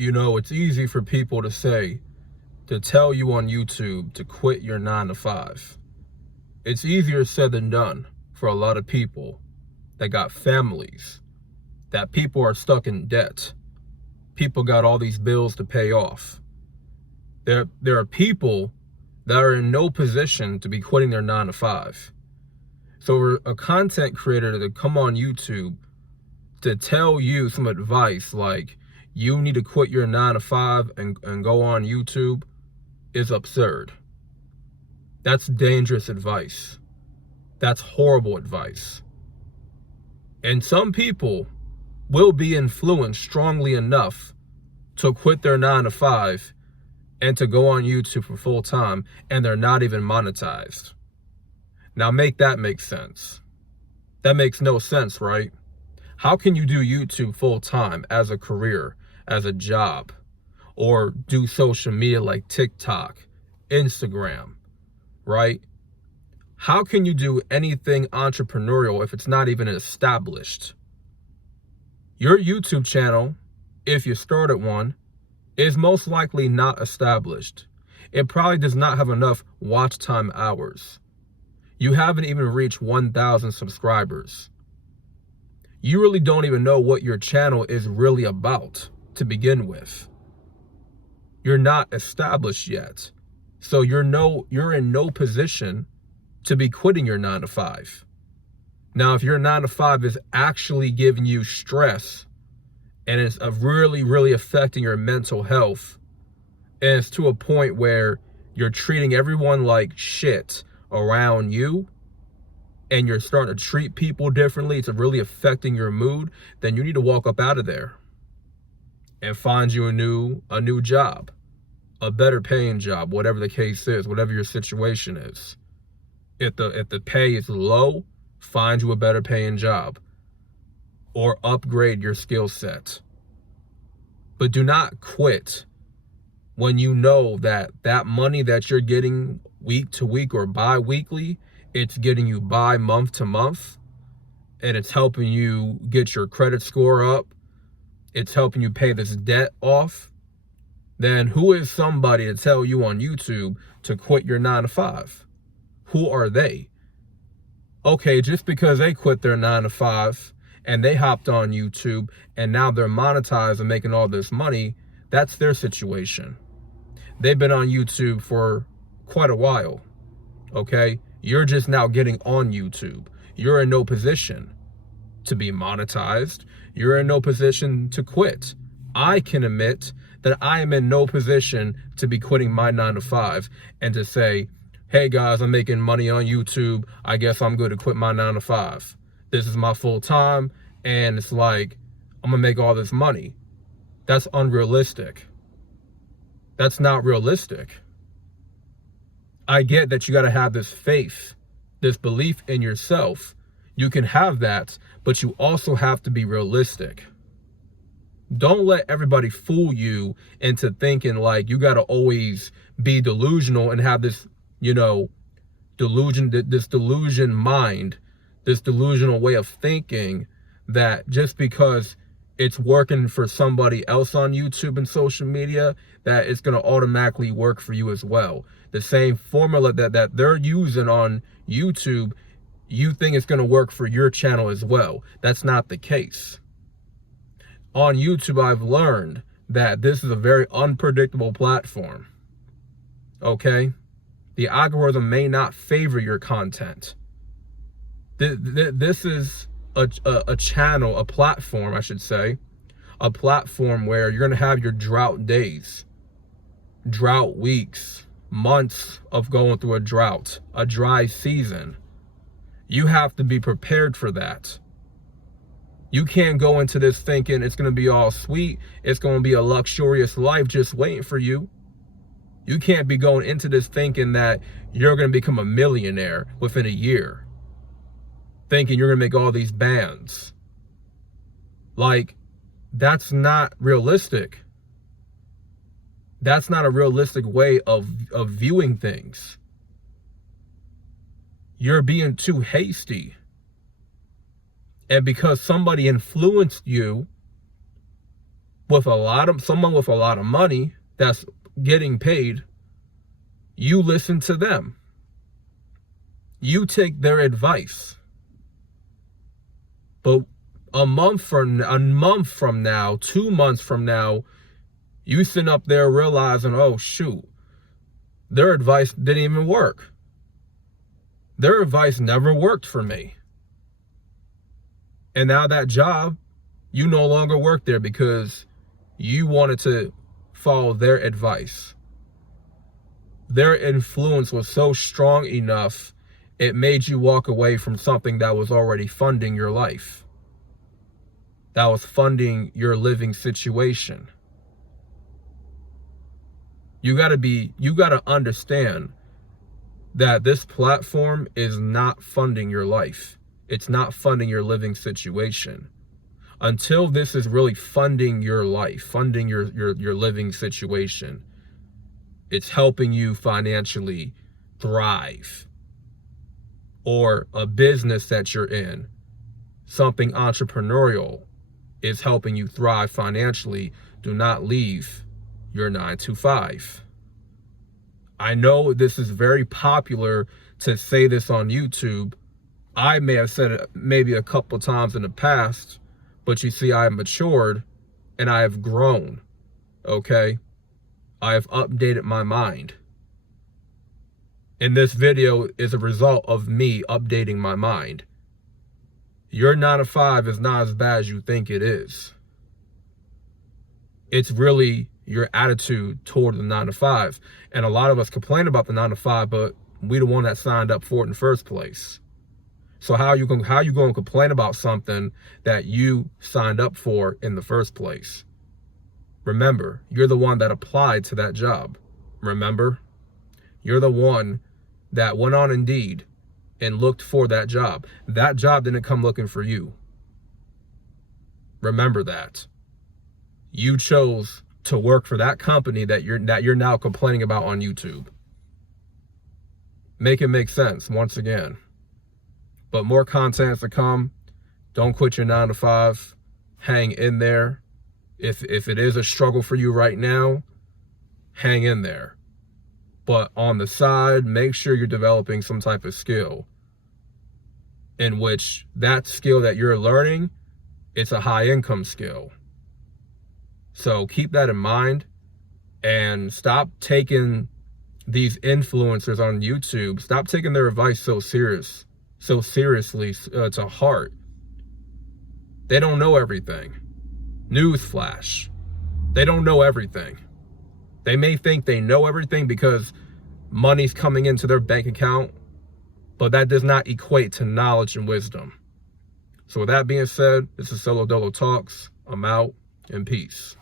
You know, it's easy for people to tell you on YouTube to quit your 9 to 5. It's easier said than done for a lot of people that got families, that people are stuck in debt. People got all these bills to pay off. There are people that are in no position to be quitting their 9 to 5. So for a content creator to come on YouTube to tell you some advice like you need to quit your 9 to 5 and go on YouTube is absurd. That's dangerous advice. That's horrible advice. And some people will be influenced strongly enough to quit their 9 to 5 and to go on YouTube for full time, and they're not even monetized. Now make that make sense. That makes no sense, right? How can you do YouTube full time as a career, as a job, or do social media like TikTok, Instagram, right? How can you do anything entrepreneurial if it's not even established? Your YouTube channel, if you started one, is most likely not established. It probably does not have enough watch time hours. You haven't even reached 1,000 subscribers. You really don't even know what your channel is really about to begin with. You're not established yet. So you're in no position to be quitting your 9 to 5. Now, if your 9 to 5 is actually giving you stress and it's really, really affecting your mental health, and it's to a point where you're treating everyone like shit around you, and you're starting to treat people differently, it's really affecting your mood, then you need to walk up out of there and find you a new job, a better paying job, whatever the case is, whatever your situation is. If the pay is low, find you a better paying job or upgrade your skill set. But do not quit when you know that money that you're getting week to week or bi-weekly, it's getting you by month to month, and it's helping you get your credit score up, it's helping you pay this debt off. Then who is somebody to tell you on YouTube to quit your 9 to 5? Who are they? Okay, just because they quit their 9 to 5 and they hopped on YouTube and now they're monetized and making all this money, that's their situation. They've been on YouTube for quite a while, okay? You're just now getting on YouTube. You're in no position to be monetized. You're in no position to quit. I can admit that I am in no position to be quitting my 9 to 5 and to say, hey guys, I'm making money on YouTube, I guess I'm going to quit my 9 to 5. This is my full time, and it's like, I'm gonna make all this money. That's unrealistic. That's not realistic. I get that you gotta have this faith, this belief in yourself. You can have that, but you also have to be realistic. Don't let everybody fool you into thinking like you gotta always be delusional and have this, this delusion mind, this delusional way of thinking that just because it's working for somebody else on YouTube and social media, that it's going to automatically work for you as well. The same formula that they're using on YouTube, you think it's going to work for your channel as well. That's not the case. On YouTube, I've learned that this is a very unpredictable platform. Okay? The algorithm may not favor your content. This is a channel, a platform, I should say, a platform where you're going to have your drought days, drought weeks, months of going through a drought, a dry season. You have to be prepared for that. You can't go into this thinking it's going to be all sweet, it's going to be a luxurious life just waiting for you. You can't be going into this thinking that you're going to become a millionaire within a year, thinking you're going to make all these bands. Like, that's not realistic. That's not a realistic way of viewing things. You're being too hasty. And because somebody influenced you, with someone with a lot of money that's getting paid, you listen to them. You take their advice. But a month from now, 2 months from now, you sit up there realizing, oh shoot, their advice didn't even work. Their advice never worked for me. And now that job, you no longer work there because you wanted to follow their advice. Their influence was so strong enough, it made you walk away from something that was already funding your life, that was funding your living situation. You gotta understand that this platform is not funding your life. It's not funding your living situation. Until this is really funding your life, funding your living situation, it's helping you financially thrive. Or a business that you're in, something entrepreneurial, is helping you thrive financially. Do not leave your 9-to-5. I know this is very popular to say this on YouTube. I may have said it maybe a couple times in the past, but you see, I have matured and I have grown, okay? I have updated my mind. And this video is a result of me updating my mind. Your 9-to-5 is not as bad as you think it is. It's really your attitude toward the 9-to-5. And a lot of us complain about the 9-to-5, but we the one that signed up for it in the first place. So how you going to complain about something that you signed up for in the first place? Remember, you're the one that applied to that job. Remember, you're the one that went on Indeed and looked for that job. That job didn't come looking for you. Remember that. You chose to work for that company that you're now complaining about on YouTube. Make it make sense once again. But more content is to come. Don't quit your 9-to-5. Hang in there. If it is a struggle for you right now, hang in there. But on the side, make sure you're developing some type of skill in which that skill that you're learning, it's a high income skill. So keep that in mind and stop taking these influencers on YouTube, stop taking their advice so seriously to heart. They don't know everything. Newsflash. They don't know everything. They may think they know everything because money's coming into their bank account, but that does not equate to knowledge and wisdom. So with that being said, this is Solo Dolo Talks. I'm out, and peace.